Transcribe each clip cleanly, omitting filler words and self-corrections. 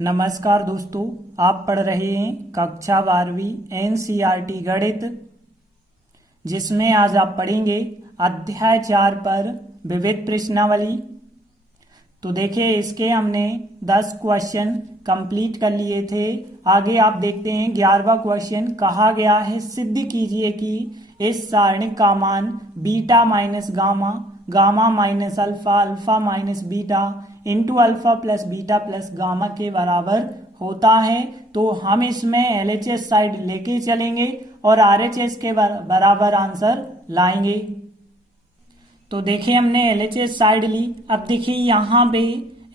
नमस्कार दोस्तों, आप पढ़ रहे हैं कक्षा 12वीं एनसीईआरटी गणित, जिसमें आज आप पढ़ेंगे अध्याय 4 पर विविध प्रश्नावली। तो देखिए, इसके हमने 10 क्वेश्चन कंप्लीट कर लिए थे। आगे आप देखते हैं 11वां क्वेश्चन। कहा गया है सिद्ध कीजिए कि इस सारणी का मान beta minus gamma, gamma minus alpha, alpha minus beta into alpha plus beta plus gamma के बराबर होता है। तो हम इसमें एलएचएस साइड लेके चलेंगे और आरएचएस के बराबर आंसर लाएंगे। तो देखिए, हमने एलएचएस साइड ली। अब देखिए यहाँ पे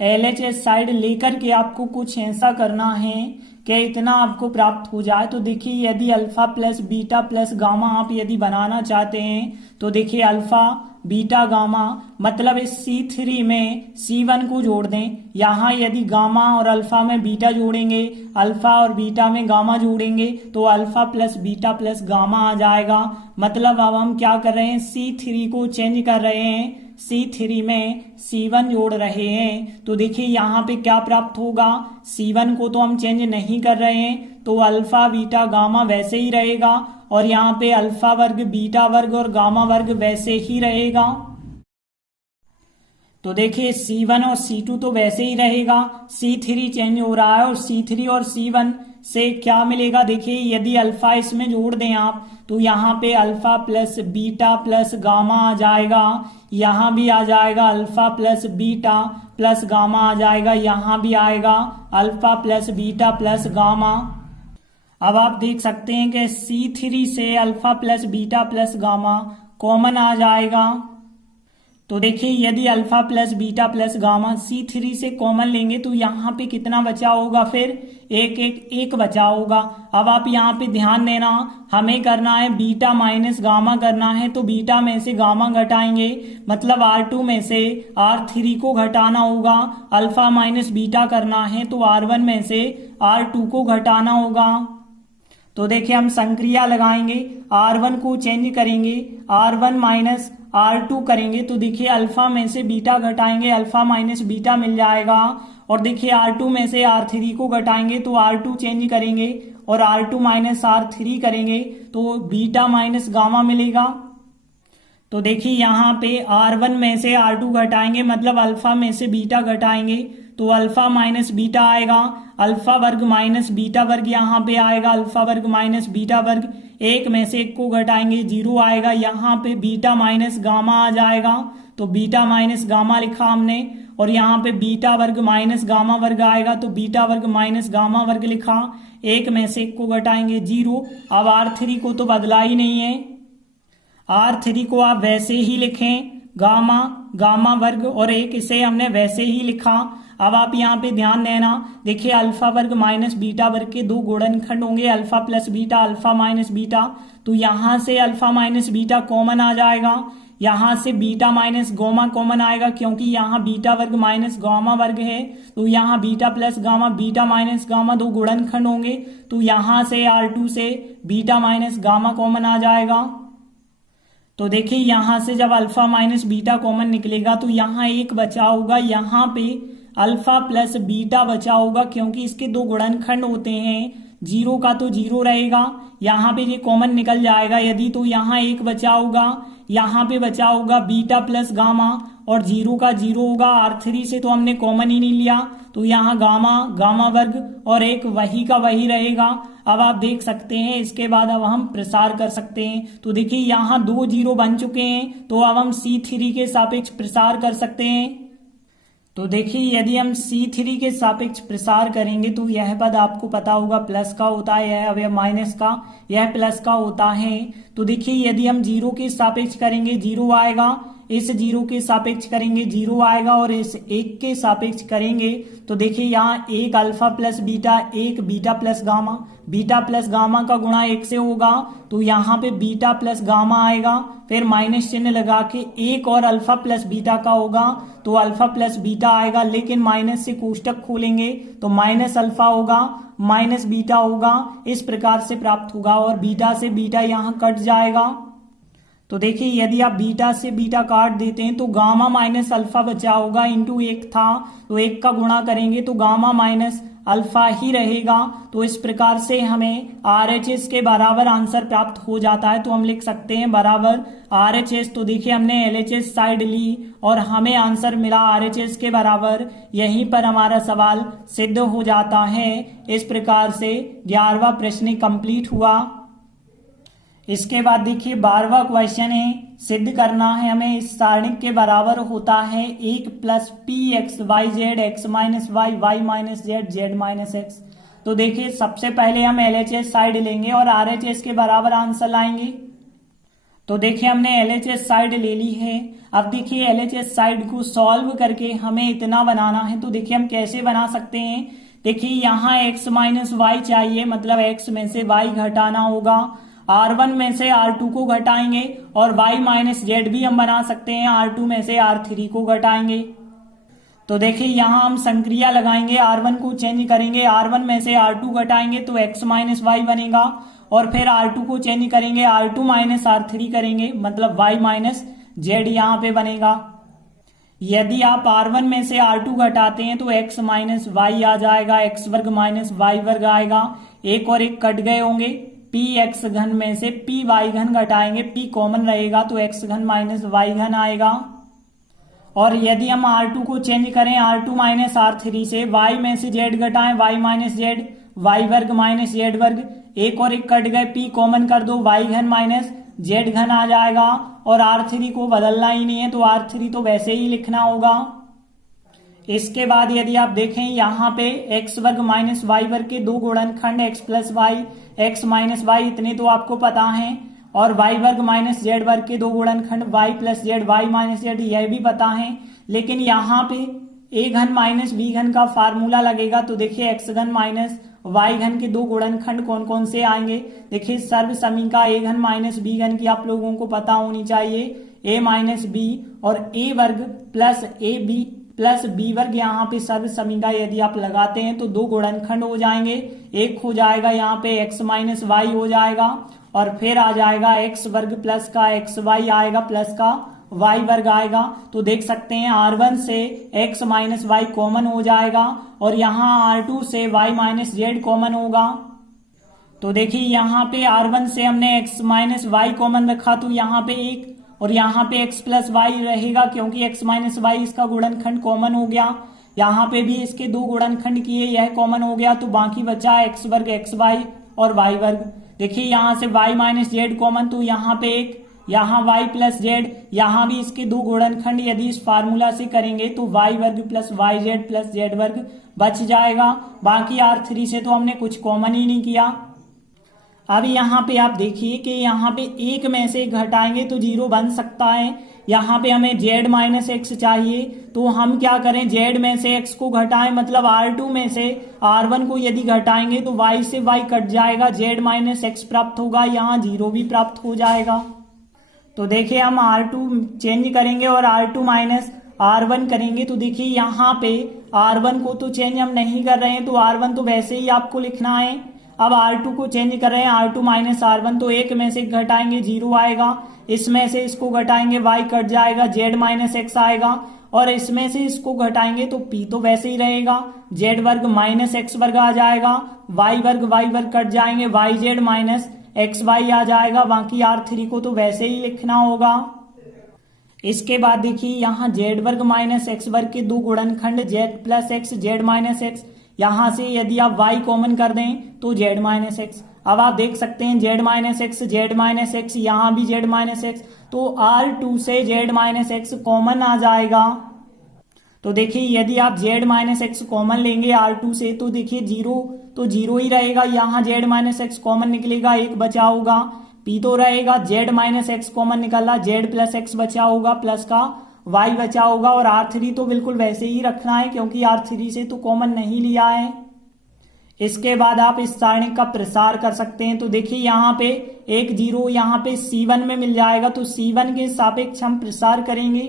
एलएचएस साइड लेकर के आपको कुछ ऐसा करना है कि इतना आपको प्राप्त हो जाए। तो देखिए, यदि alpha plus beta plus gamma आप यदि बनाना चाहते हैं तो देखिए अल्फा बीटा गामा मतलब इस C3 में C1 को जोड़ दें। यहाँ यदि गामा और अल्फा में बीटा जोड़ेंगे, अल्फा और बीटा में गामा जोड़ेंगे तो alpha plus beta plus gamma आ जाएगा। मतलब अब हम क्या कर रहे हैं, C3 को चेंज कर रहे हैं, C3 में C1 जोड़ रहे हैं। तो देखिए यहाँ पे क्या प्राप्त होगा, C1 को तो हम चेंज नहीं कर रहे हैं तो अल्फा बीटा गामा वैसे ही रहेगा और यहाँ पे अल्फा वर्ग बीटा वर्ग और गामा वर्ग वैसे ही रहेगा। तो देखिए C1 और C2 तो वैसे ही रहेगा, C3 चेंज हो रहा है और C3 और C1 से क्या मिलेगा। देखिए यदि अल्फा इसमें जोड़ दें आप तो यहाँ पे alpha plus beta plus gamma आ जाएगा, यहाँ भी आ जाएगा alpha plus beta plus gamma आ जाएगा, यहाँ भी आएगा alpha plus beta plus gamma. अब आप देख सकते हैं कि C3 से alpha plus beta plus gamma common आ जाएगा। तो देखिए यदि alpha plus beta plus gamma C3 से कॉमन लेंगे तो यहाँ पे कितना बचा होगा, फिर एक बचा होगा। अब आप यहाँ पे ध्यान देना, हमें करना है बीटा माइनस गामा करना है। तो बीटा में से गामा घटाएंगे, मतलब R2 में से R3 को घटाना होगा। अल्फा माइनस बीटा करना है तो R1 में से R2 को घटाना होगा। तो देखिए हम संक्रिया लगाएंगे, R1 को चेंज करेंगे, R1 माइनस R2 करेंगे तो देखिए अल्फा में से बीटा घटाएंगे, अल्फा माइनस बीटा मिल जाएगा। और देखिए R2 में से R3 को घटाएंगे तो R2 चेंज करेंगे और R2 माइनस R3 करेंगे तो बीटा माइनस गामा मिलेगा। तो देखिए यहाँ पे R1 में से R2 घटाएंगे, मतलब अल्फा में से बीटा घटाएंगे तो अल्फा माइनस बीटा आएगा, अल्फा वर्ग माइनस बीटा वर्ग यहाँ पे आएगा, अल्फा वर्ग माइनस बीटा वर्ग। एक में से एक को घटाएंगे, 0 आएगा, यहाँ पे बीटा माइनस गामा आ जाएगा तो बीटा माइनस गामा लिखा हमने। और यहाँ पे बीटा वर्ग माइनस गामा वर्ग आएगा तो बीटा वर्ग माइनस गामा वर्ग लिखा। एक में से एक को घटाएंगे, 0। अब R3 को तो बदला ही नहीं है, R3 को आप वैसे ही लिखें, गामा गामा वर्ग, और एक इसे हमने वैसे ही लिखा। अब आप यहाँ पे ध्यान देना, देखिए अल्फा वर्ग माइनस बीटा वर्ग के दो गुणनखंड होंगे, alpha plus beta, alpha minus beta. तो यहाँ से अल्फा माइनस बीटा कॉमन आ जाएगा, यहाँ से बीटा माइनस गामा कॉमन आएगा क्योंकि यहाँ बीटा वर्ग माइनस गामा वर्ग है। तो यहाँ beta plus gamma, beta minus gamma दो गुणनखंड होंगे तो यहाँ से R2 से बीटा माइनस गामा कॉमन आ जाएगा। तो देखिए यहाँ से जब अल्फा माइनस बीटा कॉमन निकलेगा तो यहाँ एक बचा होगा, यहाँ पे अल्फा प्लस बीटा बचा होगा क्योंकि इसके दो गुणनखंड होते हैं, 0 का तो 0 रहेगा, यहाँ पे ये कॉमन निकल जाएगा यदि, तो यहाँ एक बचा होगा, यहाँ पे बचा होगा बीटा प्लस गामा और 0 का 0 होगा। R3 से तो हमने कॉमन ही नहीं लिया तो यहाँ गामा गामा वर्ग और एक वही का वही रहेगा। अब आप देख सकते हैं, इसके बाद अब हम प्रसार कर सकते हैं। तो देखिए यहाँ 2 0 बन चुके हैं तो अब हम C3 के सापेक्ष प्रसार कर सकते हैं। तो देखिए यदि हम C3 के सापेक्ष प्रसार करेंगे तो यह पद आपको पता होगा प्लस का होता है, यह अवयव माइनस का, यह प्लस का होता है। तो देखिए यदि हम 0 के सापेक्ष करेंगे 0 आएगा, इस 0 के सापेक्ष करेंगे 0 आएगा और इस 1 के सापेक्ष करेंगे तो देखिए यहाँ एक अल्फा प्लस बीटा, एक beta plus gamma, beta plus gamma का गुणा 1 से होगा तो यहाँ पे बीटा प्लस गामा आएगा, फिर माइनस चिन्ह लगा के एक और अल्फा प्लस बीटा का होगा तो अल्फा प्लस बीटा आएगा, लेकिन माइनस से कोष्टक खोलेंगे तो माइनस अल्फा होगा माइनस बीटा होगा, इस प्रकार से प्राप्त होगा और बीटा से बीटा यहाँ कट जाएगा। तो देखिए यदि आप बीटा से बीटा काट देते हैं तो गामा माइनस अल्फा बचा होगा, इंटू 1 था तो 1 का गुणा करेंगे तो गामा माइनस अल्फा ही रहेगा। तो इस प्रकार से हमें RHS के बराबर आंसर प्राप्त हो जाता है। तो हम लिख सकते हैं बराबर RHS। तो देखिए हमने LHS साइड ली और हमें आंसर मिला RHS के बराबर। यहीं पर हमारा सवाल सिद्ध हो जाता है। इस प्रकार से 11वां प्रश्न कंप्लीट हुआ। इसके बाद देखिए 12वां क्वेश्चन है, सिद्ध करना है हमें इस सारणिक के बराबर होता है 1 plus P X Y Z X minus Y Y minus Z Z minus X. तो देखिए सबसे पहले हम LHS साइड लेंगे और RHS के बराबर आंसर लाएंगे। तो देखिए हमने LHS साइड ले ली है। अब देखिए LHS साइड को सॉल्व करके हमें इतना बनाना है। तो देखिए हम कैसे बना सकते हैं, देखिए यहाँ x माइनस वाई चाहिए, मतलब x में से y घटाना होगा। R1 में से R2 को घटाएंगे और y माइनस जेड भी हम बना सकते हैं, R2 में से R3 को घटाएंगे। तो देखिए यहाँ हम संक्रिया लगाएंगे, R1 को चेंज करेंगे, R1 में से R2 घटाएंगे तो x माइनस वाई बनेगा और फिर R2 को चेंज करेंगे, R2 माइनस R3 करेंगे, मतलब y माइनस जेड यहाँ पे बनेगा। यदि आप R1 में से R2 घटाते हैं तो x माइनस वाई आ जाएगा, x वर्ग माइनस वाई वर्ग आएगा, एक और एक कट गए होंगे। पी एक्स घन में से पी वाई घन घटाएंगे, p कॉमन रहेगा तो x घन माइनस वाई घन आएगा। और यदि हम R2 को चेंज करें R2 माइनस R3 से, y में से z घटाएं y माइनस जेड, वाई वर्ग माइनस जेड वर्ग, एक और एक कट गए, p कॉमन कर दो, y घन माइनस जेड घन आ जाएगा। और R3 को बदलना ही नहीं है तो R3 तो वैसे ही लिखना होगा। इसके बाद यदि आप देखें यहाँ पे x वर्ग माइनस वाई वर्ग के दो गुणनखंड x plus Y, x minus Y, इतने तो आपको पता है, और y वर्ग माइनस जेड वर्ग के दो गुणनखंड y plus Z, y minus Z, यह भी पता है। लेकिन यहाँ पे a घन माइनस b घन का फार्मूला लगेगा। तो देखिए x घन माइनस y घन के दो गुणनखंड कौन कौन से आएंगे, देखिए सर्व समीका a घन माइनस b घन की आप लोगों को पता होनी चाहिए, a माइनस b और a वर्ग plus A B plus B वर्ग, यहाँ पे सर्व समीका यदि आप लगाते हैं तो दो गुणनखंड हो जाएंगे, एक हो जाएगा यहाँ पे x माइनस वाई हो जाएगा और फिर आ जाएगा x वर्ग प्लस का एक्स वाई आएगा प्लस का y वर्ग आएगा। तो देख सकते हैं R1 से x माइनस वाई कॉमन हो जाएगा और यहाँ R2 से y माइनस जेड कॉमन होगा। तो देखिए यहाँ पे R1 से हमने x माइनस वाई कॉमन रखा तो यहाँ पे एक, और यहाँ पे x प्लस वाई रहेगा क्योंकि x माइनस वाई इसका गुणनखंड कॉमन हो गया। यहाँ पे भी इसके दो गुणनखंड किए, यह कॉमन हो गया तो बाकी बचा x वर्ग एक्स वाई और y वर्ग। देखिए यहाँ से y माइनस जेड कॉमन तो यहाँ पे एक, यहाँ y प्लस जेड, यहाँ भी इसके दो गुणनखंड यदि इस फार्मूला से करेंगे तो y वर्ग plus Y Z plus Z वर्ग बच जाएगा। बाकी R3 से तो हमने कुछ कॉमन ही नहीं किया। अब यहाँ पे आप देखिए कि यहाँ पे एक में से घटाएंगे तो 0 बन सकता है। यहाँ पे हमें z माइनस एक्स चाहिए तो हम क्या करें, z में से x को घटाएं, मतलब R2 में से R1 को यदि घटाएंगे तो y से y कट जाएगा, z माइनस एक्स प्राप्त होगा, यहाँ 0 भी प्राप्त हो जाएगा। तो देखिए हम R2 चेंज करेंगे और R2 माइनस R1 करेंगे। तो देखिए यहाँ पे R1 को तो चेंज हम नहीं कर रहे हैं तो R1 तो वैसे ही आपको लिखना है। अब R2 को चेंज कर रहे हैं, R2 माइनस R1, तो एक में से घटाएंगे 0 आएगा, इसमें से इसको घटाएंगे y कट जाएगा, z माइनस एक्स आएगा, और इसमें से इसको घटाएंगे तो p तो वैसे ही रहेगा, z वर्ग माइनस एक्स वर्ग आ जाएगा, y वर्ग कट जाएंगे, Y Z minus X Y आ जाएगा। बाकी R3 को तो वैसे ही लिखना होगा। इसके बाद देखिए यहाँ z वर्ग माइनस एक्स वर्ग के दो गुणनखंड z plus x, z minus x, यहाँ से यदि आप y कॉमन कर दें तो z माइनस एक्स। अब आप देख सकते हैं z माइनस एक्स, यहाँ भी z माइनस एक्स, तो R2 से z माइनस एक्स कॉमन आ जाएगा। तो देखिए यदि आप z माइनस एक्स कॉमन लेंगे R2 से तो देखिए 0 तो 0 ही रहेगा, यहाँ z माइनस एक्स कॉमन निकलेगा, एक बचा होगा, p तो रहेगा, z माइनस एक्स कॉमन निकला, z प्लस एक्स बचा होगा, प्लस का y बचा होगा, और R3 तो बिल्कुल वैसे ही रखना है क्योंकि R3 से तो कॉमन नहीं लिया है। इसके बाद आप इस सारणी का प्रसार कर सकते हैं। तो देखिए यहाँ पे एक 0 यहाँ पे C1 में मिल जाएगा तो C1 के सापेक्ष हम प्रसार करेंगे।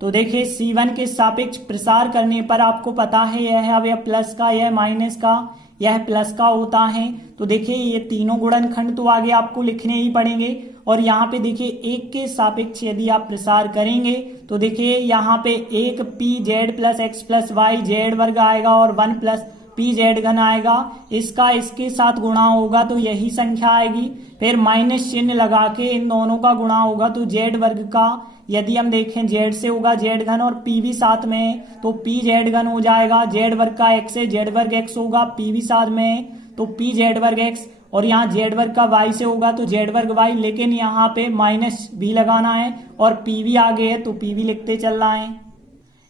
तो देखिए C1 के सापेक्ष प्रसार करने पर आपको पता है यह अब यह प्लस का, यह माइनस का, यह प्लस का होता है। तो देखिए ये तीनों गुणनखंड तो आगे आपको लिखने ही पड़ेंगे, और यहाँ पे देखिए एक के सापेक्ष यदि आप प्रसार करेंगे तो देखिए यहाँ पे एक P Z plus X plus Y Z वर्ग आएगा और 1 प्लस पी जेड घन आएगा, इसका इसके साथ गुणा होगा तो यही संख्या आएगी, फिर माइनस चिन्ह लगा के इन दोनों का गुणा होगा तो जेड वर्ग का, यदि हम देखें जेड से होगा जेड घन और पी भी साथ में है तो पी जेड घन हो जाएगा। जेड वर्ग का एक्स है, जेड वर्ग एक्स होगा, पी भी साथ में है तो पी जेड वर्ग एक्स, और यहाँ जेड वर्ग का वाई से होगा तो जेड वर्ग वाई, लेकिन यहाँ पे माइनस भी लगाना है और पी भी आगे है तो पी भी लिखते चल रहा है।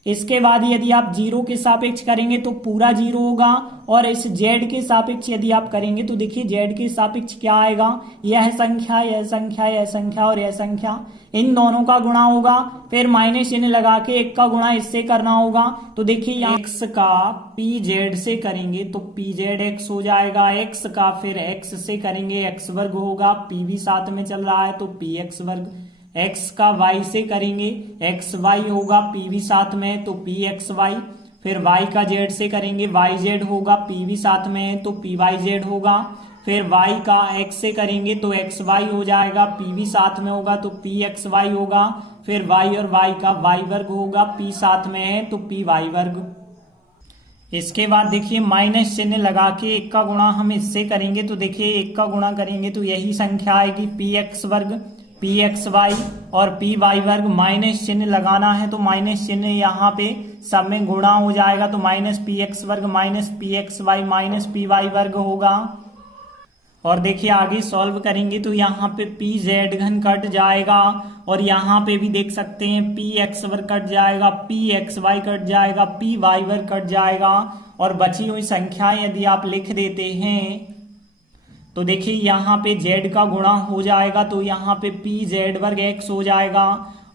इसके बाद यदि आप जीरो के सापेक्ष करेंगे तो पूरा जीरो होगा, और इस जेड के सापेक्ष यदि आप करेंगे तो देखिए जेड के सापेक्ष क्या आएगा, यह संख्या, यह संख्या, यह संख्या और यह संख्या, इन दोनों का गुणा होगा, फिर माइनस चिन्ह लगा के एक का गुणा इससे करना होगा। तो देखिए यहाँ एक्स का पी जेड से करेंगे तो पी जेड एक्स हो जाएगा, एक्स का फिर एक्स से करेंगे एक्स वर्ग होगा, पी भी साथ में चल रहा है तो पी एक्स वर्ग, एक्स का वाई से करेंगे एक्स वाई होगा, पी भी साथ में है तो पी एक्स वाई, फिर वाई का जेड से करेंगे वाई जेड होगा, पी भी साथ में है तो पी वाई जेड होगा, फिर वाई का एक्स से करेंगे तो एक्स वाई हो जाएगा, पी भी साथ में होगा तो पी एक्स वाई होगा, फिर वाई और वाई का वाई वर्ग होगा, पी साथ में है तो पी वाई वर्ग। इसके बाद देखिए माइनस चिन्ह लगा के एक का गुणा हम इससे करेंगे तो देखिए एक का गुणा करेंगे तो यही संख्या आएगी, पी एक्स वर्ग, पी एक्स वाई और पी वाई वर्ग, माइनस चिन्ह लगाना है तो माइनस चिन्ह यहाँ पे सब में गुणा हो जाएगा तो माइनस पी एक्स वर्ग minus P X Y minus P Y वर्ग होगा। और देखिए आगे सॉल्व करेंगे तो यहाँ पे पी जेड घन कट जाएगा, और यहाँ पे भी देख सकते हैं पी एक्स वर्ग कट जाएगा, पी एक्स वाई कट जाएगा, पी वाई वर्ग कट जाएगा, और बची हुई संख्याएं यदि आप लिख देते हैं तो देखिए यहाँ पे z का गुणा हो जाएगा तो यहाँ पे पी जेड वर्ग x हो जाएगा,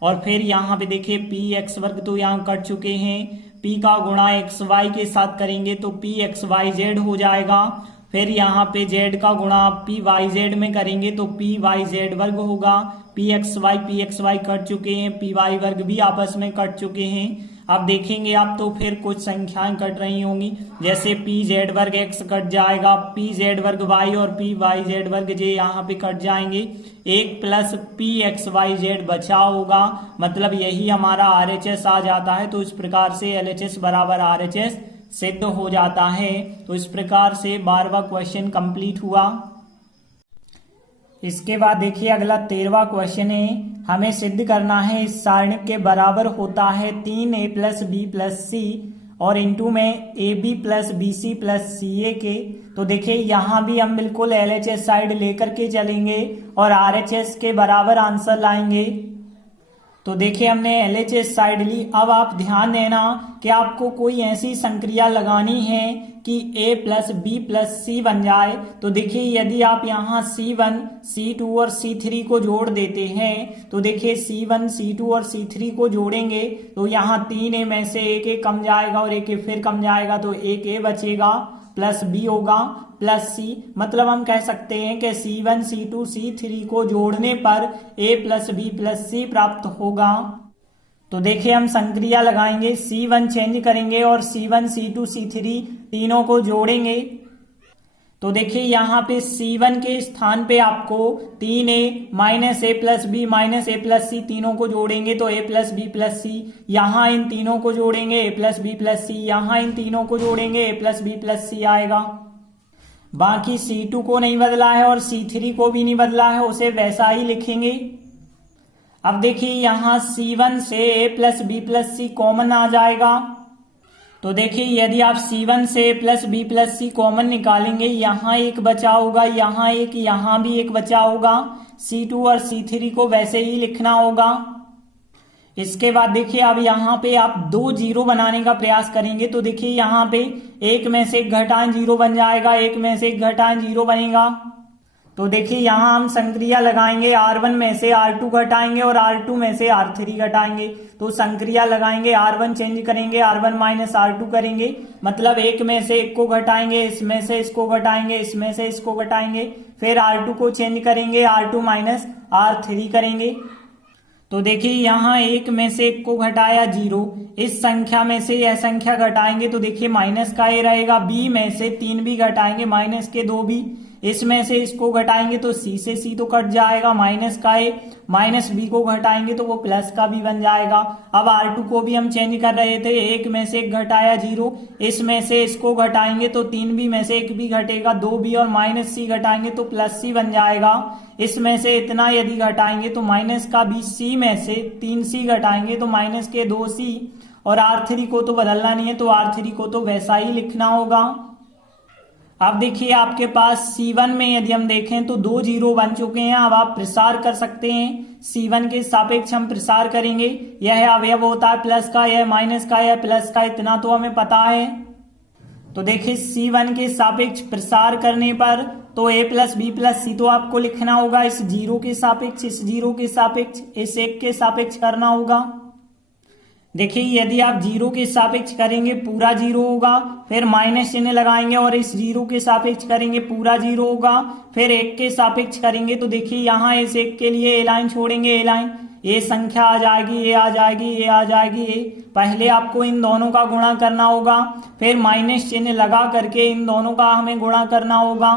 और फिर यहाँ पे देखिए पी एक्स वर्ग तो यहाँ कट चुके हैं, p का गुणा एक्स वाई के साथ करेंगे तो पी एक्स वाई जेड हो जाएगा, फिर यहाँ पे z का गुणा पी वाई जेड में करेंगे तो पी वाई जेड वर्ग होगा, पी एक्स वाई कट चुके हैं, पी वाई वर्ग भी आपस में कट चुके हैं। अब देखेंगे आप तो फिर कुछ संख्याएं कट रही होंगी, जैसे पी जेड वर्ग एक्स कट जाएगा, पी जेड वर्ग वाई और पी वाई जेड वर्ग जे यहाँ पे कट जाएंगे, एक plus P X Y Z बचा होगा, मतलब यही हमारा RHS आ जाता है। तो इस प्रकार से LHS बराबर RHS सिद्ध हो जाता है। तो इस प्रकार से 12वां क्वेश्चन कंप्लीट हुआ। इसके बाद देखिए अगला 13वां क्वेश्चन है, हमें सिद्ध करना है इस सारणी के बराबर होता है 3a प्लस बी प्लस सी और इंटू में A B plus B C plus C A के। तो देखिए यहाँ भी हम बिल्कुल LHS साइड लेकर के चलेंगे और RHS के बराबर आंसर लाएंगे। तो देखिए हमने LHS साइड ली। अब आप ध्यान देना कि आपको कोई ऐसी संक्रिया लगानी है कि a प्लस बी प्लस सी बन जाए। तो देखिए यदि आप यहाँ C1, C2 और C3 को जोड़ देते हैं तो देखिए C1, C2 और C3 को जोड़ेंगे तो यहाँ 3a में से एक a कम जाएगा और एक a फिर कम जाएगा तो एक a बचेगा प्लस b होगा प्लस c। मतलब हम कह सकते हैं कि C1, C2, C3 को जोड़ने पर a प्लस बी प्लस सी प्राप्त होगा। तो देखिए हम संक्रिया लगाएंगे, C1 चेंज करेंगे और C1, C2, C3 तीनों को जोड़ेंगे। तो देखिए यहाँ पे C1 के स्थान पे आपको 3a माइनस ए प्लस बी माइनस ए प्लस सी तीनों को जोड़ेंगे तो a प्लस बी प्लस सी, यहाँ इन तीनों को जोड़ेंगे a प्लस बी प्लस सी, यहाँ इन तीनों को जोड़ेंगे a प्लस बी प्लस सी आएगा। बाकी C2 को नहीं बदला है और C3 को भी नहीं बदला है, उसे वैसा ही लिखेंगे। अब देखिए यहाँ C1 से a plus B plus C common आ जाएगा। तो देखिए यदि आप C1 से a plus B plus C common निकालेंगे, यहाँ एक बचा होगा, यहाँ एक, यहाँ भी एक बचा होगा। C2 और C3 को वैसे ही लिखना होगा। इसके बाद देखिए अब यहाँ पे आप दो जीरो बनाने का प्रयास करेंगे तो देखिए यहाँ पे एक में से एक घटाएं जीरो बन जाएगा, एक में से एक घटाएं जीरो बनेगा। तो देखिए यहाँ हम संक्रिया लगाएंगे, R1 में से R2 घटाएंगे और R2 में से R3 घटाएंगे। तो संक्रिया लगाएंगे, R1 चेंज करेंगे, R1 माइनस R2 करेंगे, मतलब एक में से एक को घटाएंगे, इसमें से इसको घटाएंगे, इसमें से इसको घटाएंगे, फिर R2 को चेंज करेंगे, R2 माइनस R3 करेंगे। तो देखिए यहाँ एक में से एक को घटाया जीरो, इस संख्या में से यह संख्या घटाएंगे तो देखिए माइनस का ए रहेगा, बी में से 3 भी घटाएंगे, माइनस के 2 भी, इसमें से इसको घटाएंगे तो सी से सी तो कट जाएगा, माइनस का ए, माइनस बी को घटाएंगे तो वो प्लस का बी बन जाएगा। अब R2 को भी हम चेंज कर रहे थे, एक में से एक घटाया 0, इसमें से इसको घटाएंगे तो 3b में से एक बी घटेगा, 2b और माइनस सी घटाएंगे तो प्लस सी बन जाएगा। इसमें से इतना यदि घटाएंगे तो माइनस का बी, सी में से 3c घटाएंगे तो माइनस के 2c, और R3 को तो बदलना नहीं है तो R3 को तो वैसा ही लिखना होगा। अब देखिए आपके पास C1 में यदि हम देखें तो 2 0 बन चुके हैं। अब आप प्रसार कर सकते हैं, C1 के सापेक्ष हम प्रसार करेंगे। यह अवयव होता है प्लस का, यह माइनस का, यह प्लस का, इतना तो हमें पता है। तो देखिए C1 के सापेक्ष प्रसार करने पर तो a प्लस बी प्लस सी तो आपको लिखना होगा, इस 0 के सापेक्ष, इस 0 के सापेक्ष, इस 1 के सापेक्ष करना होगा। देखिए यदि आप 0 के सापेक्ष करेंगे पूरा 0 होगा, फिर माइनस चिन्ह लगाएंगे और इस 0 के सापेक्ष करेंगे पूरा 0 होगा, फिर 1 के सापेक्ष करेंगे तो देखिए यहाँ इस 1 के लिए ए लाइन छोड़ेंगे, ए लाइन, ये संख्या आ जाएगी, ये आ जाएगी, ये आ जाएगी, ये पहले आपको इन दोनों का गुणा करना होगा, फिर माइनस चिन्ह लगा करके इन दोनों का हमें गुणा करना होगा।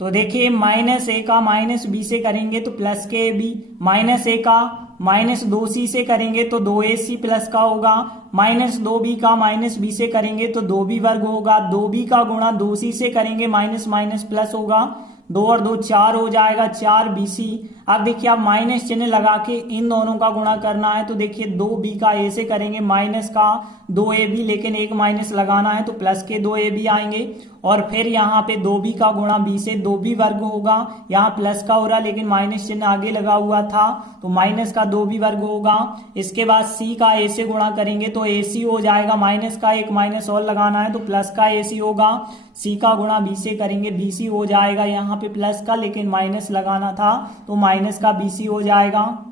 तो देखिए माइनस ए का माइनस बी से करेंगे तो प्लस के बी, माइनस ए का माइनस 2c से करेंगे तो 2ac प्लस का होगा, माइनस 2b का माइनस b से करेंगे तो 2b वर्ग होगा, 2b का गुणा 2c से करेंगे माइनस माइनस प्लस होगा, 2 और 2 4 हो जाएगा, 4bc। अब देखिए आप माइनस चिन्ह लगा के इन दोनों का गुणा करना है तो देखिए 2b का a से करेंगे माइनस का 2ab, लेकिन एक माइनस लगाना है तो प्लस के 2ab आएंगे, और फिर यहाँ पे 2b का गुणा b से 2b वर्ग होगा, यहाँ प्लस का हो रहा लेकिन माइनस चिन्ह आगे लगा हुआ था तो माइनस का 2b वर्ग होगा। इसके बाद c का a से गुणा करेंगे तो ac हो जाएगा, माइनस का एक माइनस और लगाना है तो प्लस का ac होगा, c का गुणा b से करेंगे bc हो जाएगा, यहाँ पे प्लस का लेकिन माइनस लगाना था तो माइनस का bc हो जाएगा।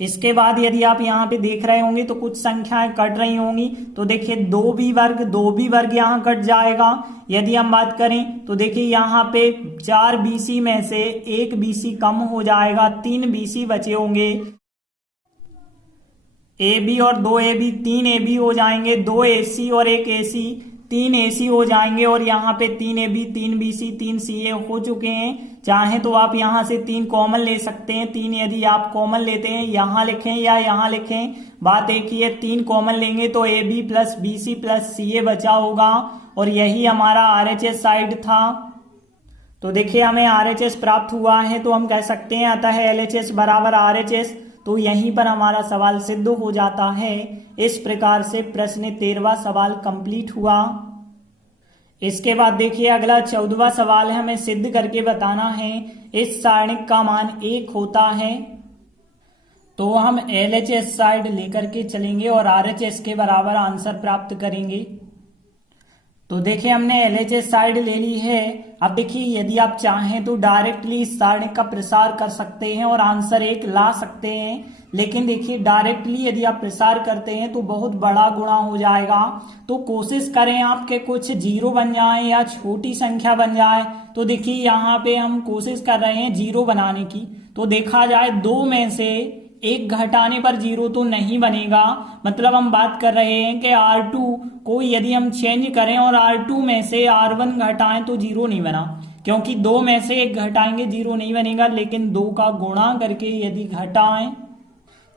इसके बाद यदि आप यहाँ पे देख रहे होंगे तो कुछ संख्याएं कट रही होंगी, तो देखिए 2b वर्ग यहाँ कट जाएगा। यदि हम बात करें तो देखिए यहाँ पे 4bc में से 1bc कम हो जाएगा, 3bc बचे होंगे, ab और 2ab 3ab हो जाएंगे, 2ac और 1ac 3ac हो जाएंगे, और यहाँ पे 3ab 3bc 3ca हो चुके हैं। चाहे तो आप यहाँ से 3 कॉमन ले सकते हैं, 3 यदि आप कॉमन लेते हैं यहाँ लिखें या यहाँ लिखें, बात एक ही है, 3 कॉमन लेंगे तो ab plus bc plus ca बचा होगा, और यही हमारा RHS साइड था। तो देखिए हमें RHS प्राप्त हुआ है तो हम कह सकते हैं अतः LHS बराबर RHS, तो यहीं पर हमारा सवाल सिद्ध हो जाता है। इस प्रकार से प्रश्न 13वां सवाल कंप्लीट हुआ। इसके बाद देखिए अगला 14वां सवाल है, हमें सिद्ध करके बताना है इस सारणिक का मान 1 होता है। तो हम LHS साइड लेकर के चलेंगे और RHS के बराबर आंसर प्राप्त करेंगे। तो देखिए हमने LHS साइड ले ली है। अब देखिए यदि आप चाहें तो डायरेक्टली इस सारणिक का प्रसार कर सकते हैं और आंसर 1 ला सकते हैं, लेकिन देखिए डायरेक्टली यदि आप प्रसार करते हैं तो बहुत बड़ा गुणा हो जाएगा। तो कोशिश करें आपके कुछ 0 बन जाए या छोटी संख्या बन जाए। तो देखिए यहाँ पे हम कोशिश कर रहे हैं 0 बनाने की, तो देखा जाए 2 में से 1 घटाने पर 0 तो नहीं बनेगा, मतलब हम बात कर रहे हैं कि R2 को यदि हम चेंज करें और R2 में से R1 घटाएं तो 0 नहीं बना, क्योंकि 2 में से 1 घटाएंगे 0 नहीं बनेगा, लेकिन 2 का गुणा करके यदि घटाएं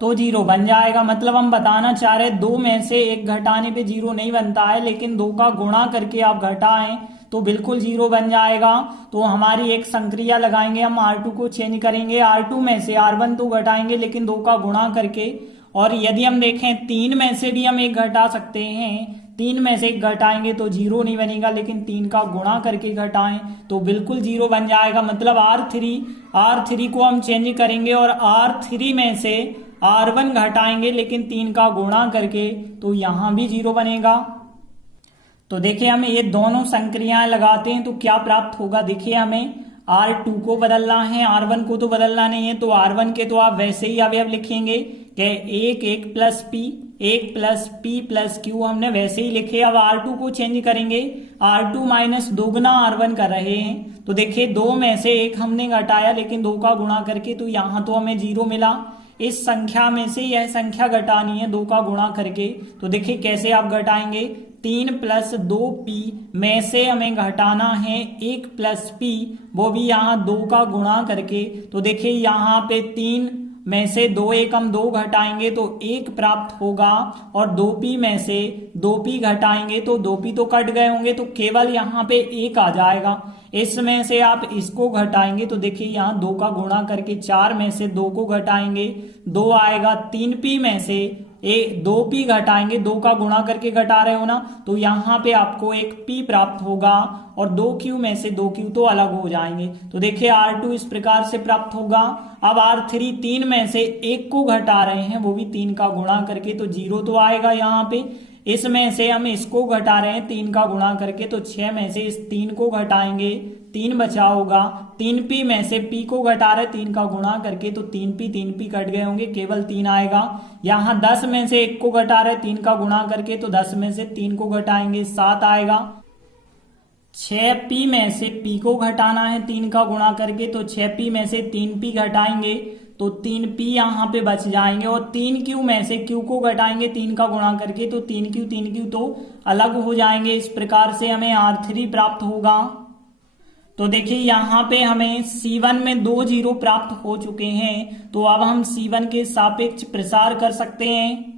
तो 0 बन जाएगा। मतलब हम बताना चाह रहे 2 में से 1 घटाने पे 0 नहीं बनता है, लेकिन 2 का गुणा करके आप घटाएं तो बिल्कुल 0 बन जाएगा। तो हमारी एक संक्रिया लगाएंगे, हम R2 को चेंज करेंगे, R2 में से R1 तो घटाएंगे लेकिन 2 का गुणा करके, और यदि हम देखें 3 में से भी हम 1 घटा सकते हैं, 3 में से 1 घटाएंगे तो 0 नहीं बनेगा, लेकिन 3 का गुणा करके घटाएं तो बिल्कुल 0 बन जाएगा। मतलब R3 को हम चेंज करेंगे और R3 में से R1 घटाएंगे लेकिन 3 का गुणा करके, तो यहां भी 0 बनेगा। तो देखिए हम ये दोनों संक्रियाएं लगाते हैं तो क्या प्राप्त होगा। देखिए हमें R2 को बदलना है, R1 को तो बदलना नहीं है, तो R1 के तो आप वैसे ही अवयव लिखेंगे कि 1 प्लस p प्लस q हमने वैसे ही लिखे। अब R2 को चेंज करेंगे, R2 माइनस दोगुना R1 कर रहे हैं, तो देखिए 2 में से 1 हमने घटाया लेकिन 2 का गुणा करके, तो यहाँ तो हमें 0 मिला। इस संख्या में से यह संख्या घटानी है 2 का गुणा करके, तो देखिए कैसे आप घटाएंगे, 3 प्लस 2p में से हमें घटाना है 1 प्लस p, वो भी यहाँ 2 का गुणा करके। तो देखिए यहाँ पे 3 में से 2 एक हम 2 घटाएंगे तो 1 प्राप्त होगा, और 2p में से 2p घटाएंगे तो 2p तो कट गए होंगे, तो केवल यहाँ पे 1 आ जाएगा। इसमें से आप इसको घटाएंगे तो देखिए यहाँ 2 का गुणा करके 4 में से 2 को घटाएंगे 2 आएगा। 3p में से 2p घटाएंगे, 2 का गुणा करके घटा रहे हो ना, तो यहाँ पे आपको एक p प्राप्त होगा, और 2q में से 2q तो अलग हो जाएंगे। तो देखिए R2 इस प्रकार से प्राप्त होगा। अब R3 3 में से 1 को घटा रहे हैं, वो भी 3 का गुणा करके, तो 0 तो आएगा यहाँ पे। इसमें से हम इसको घटा रहे हैं 3 का गुणा करके, तो 6 में से इस 3 को घटाएंगे 3 बचा होगा। 3p में से p को घटा रहे 3 का गुणा करके, तो 3p कट गए होंगे, केवल 3 आएगा। यहाँ 10 में से 1 को घटा रहे 3 का गुणा करके, तो 10 में से 3 को घटाएंगे 7 आएगा। 6p में से p को घटाना है 3 का गुणा करके, तो 6p में से 3p घटाएंगे तो 3p यहाँ पे बच जाएंगे, और 3q में से q को घटाएंगे 3 का गुणा करके, तो 3q तो अलग हो जाएंगे। इस प्रकार से हमें R3 प्राप्त होगा। तो देखिए यहाँ पे हमें C1 में 2 0 प्राप्त हो चुके हैं, तो अब हम C1 के सापेक्ष प्रसार कर सकते हैं।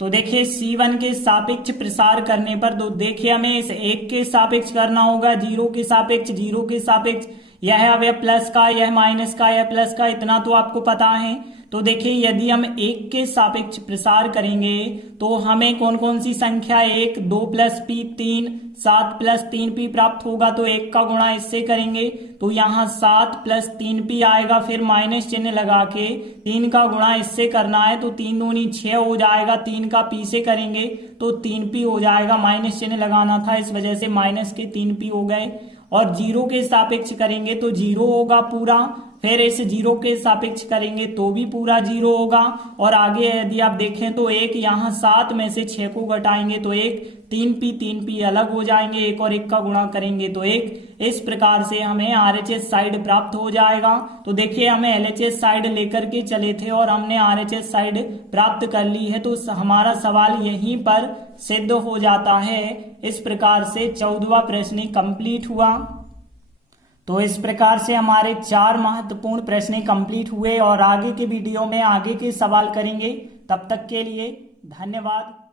तो देखिए C1 के सापेक्ष प्रसार करने पर, तो देखिए हमें इस 1 के सापेक्ष करना होगा, 0 के सापेक्ष, 0 के सापेक्ष, यह अवयव प्लस का, यह माइनस का, यह प्लस का, इतना तो आपको पता है। तो देखिए यदि हम 1 के सापेक्ष प्रसार करेंगे तो हमें कौन कौन सी संख्या 1, 2 प्लस p 3, 7 प्लस 3p प्राप्त होगा, तो 1 का गुणा इससे करेंगे तो यहाँ 7 प्लस 3p आएगा, फिर माइनस चिन्ह लगा के 3 का गुणा इससे करना है, तो 3 दूनी 6 हो जाएगा, 3 का p से करेंगे तो 3p हो जाएगा, माइनस चिन्ह लगाना था इस वजह से माइनस के 3p हो गए। और 0 के सापेक्ष करेंगे तो 0 होगा पूरा, फिर इस 0 के सापेक्ष करेंगे तो भी पूरा 0 होगा, और आगे यदि आप देखें तो 1, यहाँ 7 में से 6 को घटाएंगे तो 1, 3p अलग हो जाएंगे, 1 और 1 का गुणा करेंगे तो 1। इस प्रकार से हमें RHS साइड प्राप्त हो जाएगा। तो देखिए हमें LHS साइड लेकर के चले थे और हमने RHS साइड प्राप्त कर ली है, तो हमारा सवाल यहीं पर सिद्ध हो जाता है। इस प्रकार से 14वां प्रश्न कंप्लीट हुआ। तो इस प्रकार से हमारे 4 महत्वपूर्ण प्रश्न कंप्लीट हुए, और आगे के वीडियो में आगे के सवाल करेंगे। तब तक के लिए धन्यवाद।